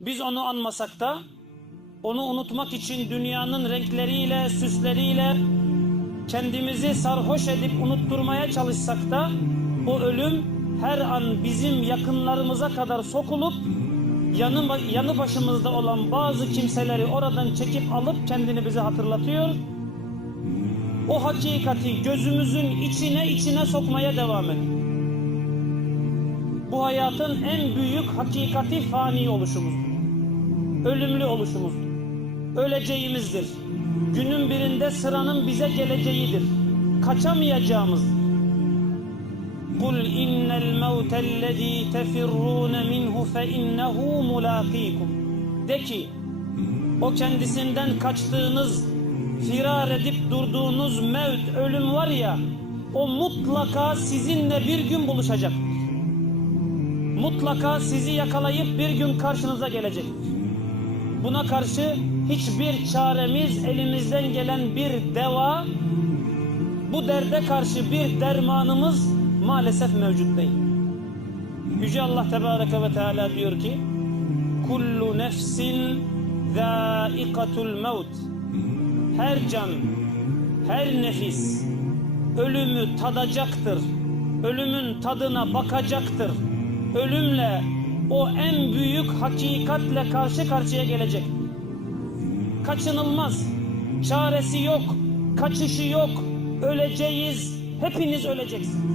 Biz onu anmasak da onu unutmak için dünyanın renkleriyle, süsleriyle kendimizi sarhoş edip unutturmaya çalışsak da o ölüm her an bizim yakınlarımıza kadar sokulup yanı, yanı başımızda olan bazı kimseleri oradan çekip alıp kendini bize hatırlatıyor. O hakikati gözümüzün içine içine sokmaya devam ediyor. Bu hayatın en büyük hakikati fani oluşumuzdur. Ölümlü oluşumuzdur. Öleceğimizdir. Günün birinde sıranın bize geleceğidir. Kaçamayacağımız. Kul innel mevtellezî tefirrûne minhu fe innehu mulâkîkum. De ki, o kendisinden kaçtığınız, firar edip durduğunuz mevt, ölüm var ya, o mutlaka sizinle bir gün buluşacak. Mutlaka sizi yakalayıp bir gün karşınıza gelecek. Buna karşı hiçbir çaremiz elimizden gelen bir deva, bu derde karşı bir dermanımız maalesef mevcut değil. Yüce Allah Tebareke ve Teala diyor ki, Kullu nefsin zâikatul mevt. Her can, her nefis ölümü tadacaktır. Ölümün tadına bakacaktır. Ölümle o en büyük hakikatle karşı karşıya gelecek. Kaçınılmaz. Çaresi yok. Kaçışı yok. Öleceğiz. Hepiniz öleceksiniz.